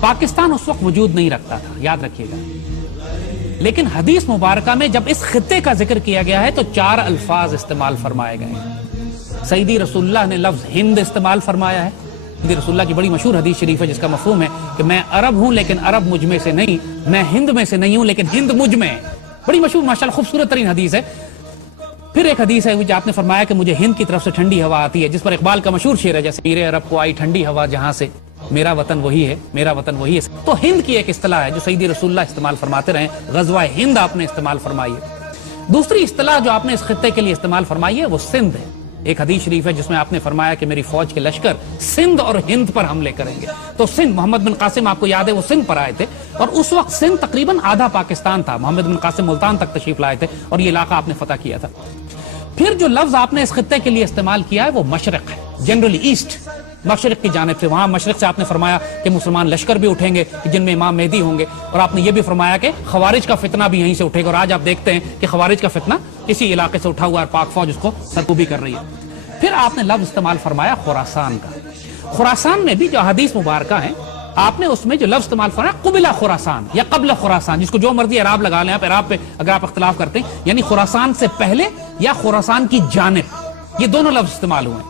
پاکستان اس وقت وجود نہیں رکھتا تھا، یاد رکھیے گا، لیکن حدیث مبارکہ میں جب اس خطے کا ذکر کیا گیا ہے تو 4 الفاظ استعمال فرمائے گئے ہیں۔ سیدی رسول اللہ نے لفظ ہند استعمال فرمایا ہے۔ سیدی رسول اللہ کی بڑی مشہور حدیث شریف ہے جس کا مفہوم ہے کہ میں عرب ہوں لیکن عرب مجھ میں سے نہیں، میں ہند میں سے نہیں ہوں لیکن ہند مجھ میں ہے۔ بڑی مشہور ماشاءاللہ خوبصورت ترین حدیث ہے۔ پھر ایک حدیث ہے جو آپ نے فرمایا کہ مجھے ہند کی طرف سے ٹھنڈی ہوا آتی ہے، جس پر اقبال کا مشہور شعر ہے جیسے میرے عرب کو آئی ٹھنڈی ہوا جہاں سے، میرا وطن وہی ہے، میرا وطن وہی ہے۔ تو ہند کی ایک اصطلاح ہے جو سیدی رسول اللہ استعمال فرماتے رہے، غزوہ ہند آپ نے استعمال فرمائی ہے۔ دوسری اصطلاح جو آپ نے اس خطے کے لیے استعمال فرمائی ہے وہ سندھ ہے۔ ایک حدیث شریف ہے جس میں آپ نے فرمایا کہ میری فوج کے لشکر سندھ اور ہند پر حملے کریں گے۔ تو سندھ، محمد بن قاسم آپ کو یاد ہے وہ سندھ پر آئے تھے، اور اس وقت سندھ تقریباً آدھا پاکستان تھا۔ محمد بن قاسم ملتان تک تشریف لائے تھے اور یہ علاقہ آپ نے فتح کیا تھا۔ پھر جو لفظ آپ نے اس خطے کے لیے استعمال کیا ہے وہ مشرق ہے، جنرلی ایسٹ، مشرق کی جانب سے۔ وہاں مشرق سے آپ نے فرمایا کہ مسلمان لشکر بھی اٹھیں گے جن میں امام مہدی ہوں گے، اور آپ نے یہ بھی فرمایا کہ خوارج کا فتنہ بھی یہیں سے اٹھے گا، اور آج آپ دیکھتے ہیں کہ خوارج کا فتنہ اسی علاقے سے اٹھا ہوا ہے، پاک فوج اس کو سرکوبی کر رہی ہے۔ پھر آپ نے لفظ استعمال فرمایا خراسان کا۔ خراسان میں بھی جو حدیث مبارکہ ہیں آپ نے اس میں جو لفظ استعمال فرمایا قبلہ خراسان یا قبل خراسان، جس کو جو مرضی اعراب لگا لیں آپ، اعراب پہ اگر آپ اختلاف کرتے ہیں، یعنی خراسان سے پہلے یا خراسان کی جانب، یہ دونوں لفظ استعمال ہوئے ہیں۔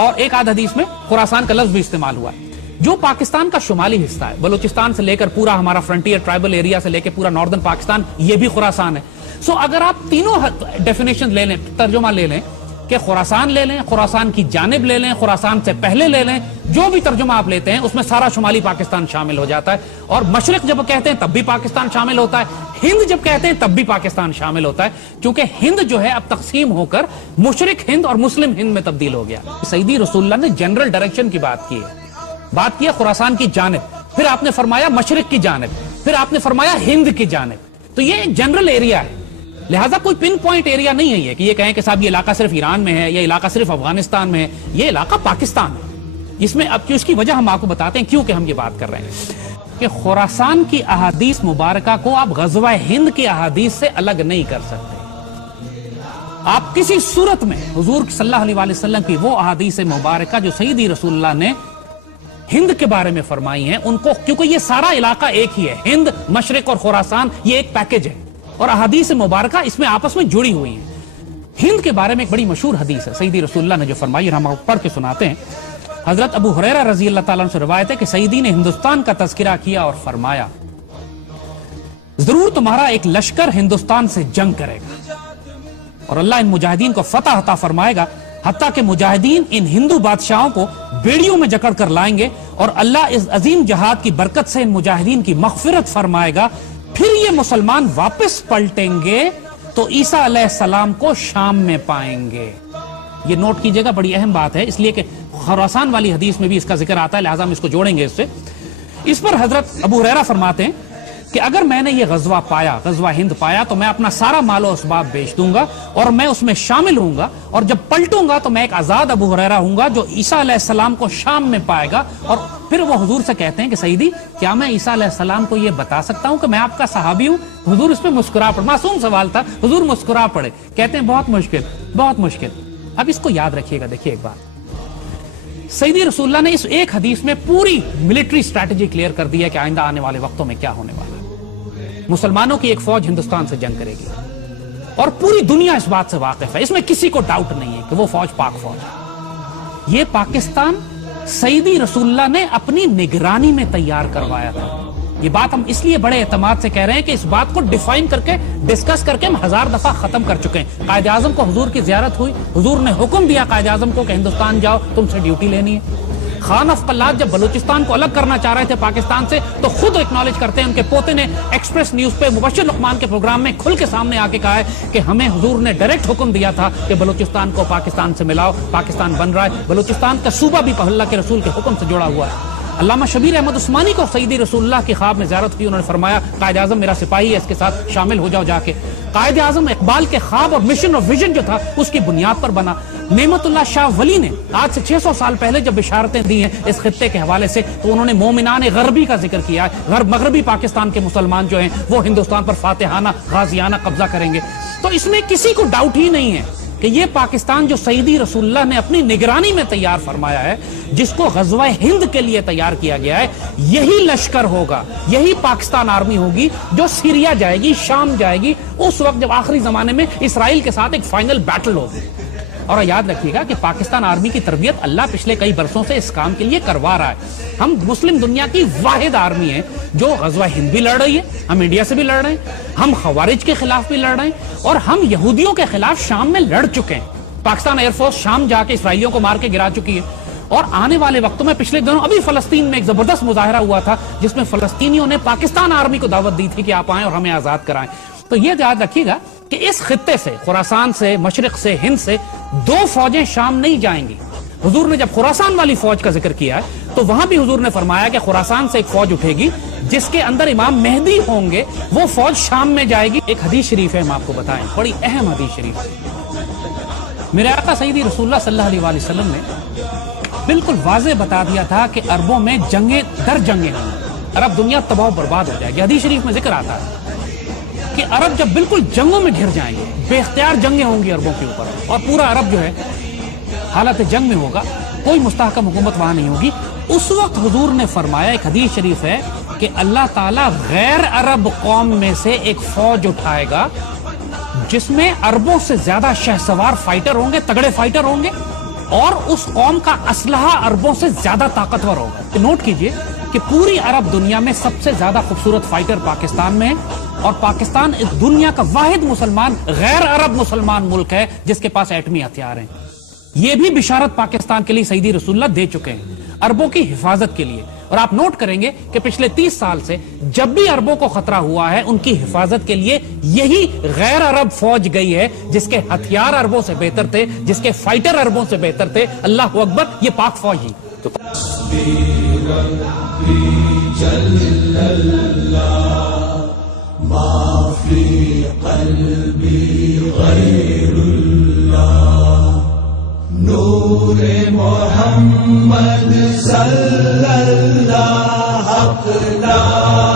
اور ایک آدھ حدیث میں خراسان کا لفظ بھی استعمال ہوا ہے، جو پاکستان کا شمالی حصہ ہے، بلوچستان سے لے کر پورا ہمارا فرنٹیئر ٹرائبل ایریا سے لے کے پورا ناردرن پاکستان، یہ بھی خراسان ہے۔ سو اگر آپ تینوں ڈیفینیشن لے لیں، ترجمہ لے لیں کہ خراسان لے لیں، خراسان کی جانب لے لیں، خراسان سے پہلے لے لیں، جو بھی ترجمہ آپ لیتے ہیں اس میں سارا شمالی پاکستان شامل ہو جاتا ہے۔ اور مشرق جب کہتے ہیں تب بھی پاکستان شامل ہوتا ہے، ہند جب کہتے ہیں تب بھی پاکستان شامل ہوتا ہے، کیونکہ ہند جو ہے اب تقسیم ہو کر مشرق ہند اور مسلم ہند میں تبدیل ہو گیا۔ سیدی رسول اللہ نے جنرل ڈائریکشن کی بات کی ہے، بات کی ہے خراسان کی جانب، پھر آپ نے فرمایا مشرق کی جانب، پھر آپ نے فرمایا ہند کی جانب۔ تو یہ ایک جنرل ایریا ہے، لہٰذا کوئی پن پوائنٹ ایریا نہیں ہے یہ کہ یہ کہیں کہ صاحب یہ علاقہ صرف ایران میں ہے، یہ علاقہ صرف افغانستان میں ہے، یہ علاقہ پاکستان ہے۔ اس میں اب اس کی وجہ ہم آپ کو بتاتے ہیں کیوں کہ ہم یہ بات کر رہے ہیں کہ خراسان کی احادیث مبارکہ کو آپ غزوہ ہند کی احادیث سے الگ نہیں کر سکتے۔ آپ کسی صورت میں حضور صلی اللہ علیہ وسلم کی وہ احادیث مبارکہ جو سیدی رسول اللہ نے ہند کے بارے میں فرمائی ہیں ان کو، کیونکہ یہ سارا علاقہ ایک ہی ہے، ہند، مشرق اور خراسان یہ ایک پیکج ہے، اور احادیث مبارکہ اس میں آپس میں جڑی ہوئی ہیں۔ ہند کے بارے میں ایک بڑی مشہور حدیث ہے سیدی رسول اللہ نے جو فرمائی، ہم پڑھ کے سناتے ہیں۔ حضرت ابو ہریرہ رضی اللہ تعالیٰ عنہ سے روایت ہے کہ سیدی نے ہندوستان کا تذکرہ کیا اور فرمایا ضرور تمہارا ایک لشکر ہندوستان سے جنگ کرے گا اور اللہ ان مجاہدین کو فتح عطا فرمائے گا، حتیٰ کہ مجاہدین ان ہندو بادشاہوں کو بیڑیوں میں جکڑ کر لائیں گے، اور اللہ اس عظیم جہاد کی برکت سے ان مجاہدین کی مغفرت فرمائے گا۔ پھر یہ مسلمان واپس پلٹیں گے تو عیسیٰ علیہ السلام کو شام میں پائیں گے۔ یہ نوٹ کیجئے گا، بڑی اہم بات ہے، اس لیے کہ خراسان والی حدیث میں بھی اس کا ذکر آتا ہے، لہٰذا ہم اس کو جوڑیں گے اس سے۔ اس پر حضرت ابو ہریرہ فرماتے ہیں کہ اگر میں نے یہ غزوہ پایا، غزوہ ہند پایا، تو میں اپنا سارا مال و اسباب بیچ دوں گا اور میں اس میں شامل ہوں گا، اور جب پلٹوں گا تو میں ایک آزاد ابو ہریرہ ہوں گا جو عیسیٰ علیہ السلام کو شام میں پائے گا۔ اور پھر وہ حضور سے کہتے ہیں کہ سیدی کیا میں عیسیٰ علیہ السلام کو یہ بتا سکتا ہوں کہ میں آپ کا صحابی ہوں؟ حضور اس پہ مسکرا پڑے، معصوم سوال تھا، حضور مسکرا پڑے، کہتے ہیں بہت مشکل، بہت مشکل۔ اب اس کو یاد رکھیے گا، دیکھیے ایک بات، سیدی رسول اللہ نے اس ایک حدیث میں پوری ملٹری اسٹریٹجی کلیئر کر دی ہے کہ آئندہ آنے والے وقتوں میں کیا ہونے والا ہے۔ مسلمانوں کی ایک فوج ہندوستان سے جنگ کرے گی اور پوری دنیا اس بات سے واقف ہے، اس میں کسی کو ڈاؤٹ نہیں ہے کہ وہ فوج پاک فوج ہے۔ یہ پاکستان سیدی رسول اللہ نے اپنی نگرانی میں تیار کروایا تھا۔ یہ بات ہم اس لیے بڑے اعتماد سے کہہ رہے ہیں کہ اس بات کو ڈیفائن کر کے، ڈسکس کر کے ہم 1000 دفعہ ختم کر چکے ہیں۔ قائد اعظم کو حضور کی زیارت ہوئی، حضور نے حکم دیا قائد اعظم کو کہ ہندوستان جاؤ، تم سے ڈیوٹی لینی ہے۔ خان آف قلات جب بلوچستان کو الگ کرنا چاہ رہے تھے پاکستان سے تو خود اکنالج کرتے ہیں، ان کے پوتے نے ایکسپریس نیوز پہ مبشر لقمان کے پروگرام میں کھل کے سامنے آ کے کہا ہے کہ ہمیں حضور نے ڈائریکٹ حکم دیا تھا کہ بلوچستان کو پاکستان سے ملاؤ، پاکستان بن رہا ہے، بلوچستان کا صوبہ بھی اللہ کے رسول کے حکم سے جڑا ہوا ہے۔ علامہ شبیر احمد عثمانی کو سیدی رسول اللہ کی خواب میں زیارت ہوئی، انہوں نے فرمایا قائد اعظم میرا سپاہی ہے، اس کے ساتھ شامل ہو جاؤ جا کے۔ قائد اعظم اقبال کے خواب اور مشن اور ویژن جو تھا اس کی بنیاد پر بنا۔ نعمت اللہ شاہ ولی نے آج سے 600 سال پہلے جب بشارتیں دی ہیں اس خطے کے حوالے سے تو انہوں نے مومنان غربی کا ذکر کیا ہے، مغربی پاکستان کے مسلمان جو ہیں وہ ہندوستان پر فاتحانہ غازیانہ قبضہ کریں گے۔ تو اس میں کسی کو ڈاؤٹ ہی نہیں ہے کہ یہ پاکستان جو سیدی رسول اللہ نے اپنی نگرانی میں تیار فرمایا ہے، جس کو غزوہ ہند کے لیے تیار کیا گیا ہے، یہی لشکر ہوگا، یہی پاکستان آرمی ہوگی جو سیریا جائے گی، شام جائے گی، اس وقت جب آخری زمانے میں اسرائیل کے ساتھ ایک فائنل بیٹل ہوگی۔ اور یاد رکھیے گا کہ پاکستان آرمی کی تربیت اللہ پچھلے کئی برسوں سے اس کام کے لیے کروا رہا ہے۔ ہم مسلم دنیا کی واحد آرمی ہیں جو غزوہ ہند بھی لڑ رہی ہے، ہم انڈیا سے بھی لڑ رہے ہیں، ہم خوارج کے خلاف بھی لڑ رہے ہیں، اور ہم یہودیوں کے خلاف شام میں لڑ چکے ہیں۔ پاکستان ایئر فورس شام جا کے اسرائیلیوں کو مار کے گرا چکی ہے، اور آنے والے وقتوں میں پچھلے دنوں ابھی فلسطین میں ایک زبردست مظاہرہ ہوا تھا جس میں فلسطینیوں نے پاکستان آرمی کو دعوت دی تھی کہ آپ آئیں اور ہمیں آزاد کرائیں۔ تو یہ یاد رکھیے گا کہ اس خطے سے، خراسان سے، مشرق سے، ہند سے 2 فوجیں شام نہیں جائیں گی۔ حضور نے جب خراسان والی فوج کا ذکر کیا ہے تو وہاں بھی حضور نے فرمایا کہ خراسان سے ایک فوج اٹھے گی جس کے اندر امام مہدی ہوں گے، وہ فوج شام میں جائے گی۔ ایک حدیث شریف ہے، ہم آپ کو بتائیں، بڑی اہم حدیث شریف ہے۔ میرے آقا سیدی رسول اللہ صلی اللہ علیہ وسلم نے بالکل واضح بتا دیا تھا کہ عربوں میں جنگیں در جنگیں ہوں، عرب دنیا تباہ و برباد ہو جائے گی۔ حدیث شریف میں ذکر آتا ہے کہ عرب جب بالکل جنگوں میں گھر جائیں گے، بے اختیار جنگیں ہوں گی عربوں کے اوپر، اور پورا عرب جو ہے حالت جنگ میں ہوگا، کوئی مستحکم حکومت وہاں نہیں ہوگی، اس وقت حضور نے فرمایا، ایک حدیث شریف ہے کہ اللہ تعالیٰ غیر عرب قوم میں سے ایک فوج اٹھائے گا جس میں عربوں سے زیادہ شہسوار فائٹر ہوں گے، تگڑے فائٹر ہوں گے، اور اس قوم کا اسلحہ عربوں سے زیادہ طاقتور ہوگا۔ نوٹ کیجئے کہ پوری عرب دنیا میں سب سے زیادہ خوبصورت فائٹر پاکستان میں ہے، اور پاکستان اس دنیا کا واحد مسلمان غیر عرب مسلمان ملک ہے جس کے پاس ایٹمی ہتھیار ہیں۔ یہ بھی بشارت پاکستان کے لیے سیدی رسول اللہ دے چکے ہیں، عربوں کی حفاظت کے لیے۔ اور آپ نوٹ کریں گے کہ پچھلے 30 سال سے جب بھی عربوں کو خطرہ ہوا ہے، ان کی حفاظت کے لیے یہی غیر عرب فوج گئی ہے جس کے ہتھیار عربوں سے بہتر تھے، جس کے فائٹر عربوں سے بہتر تھے۔ اللہ اکبر، یہ پاک فوج ہی تو ما فی قلبی غیر اللہ نور محمد صلی اللہ حق لا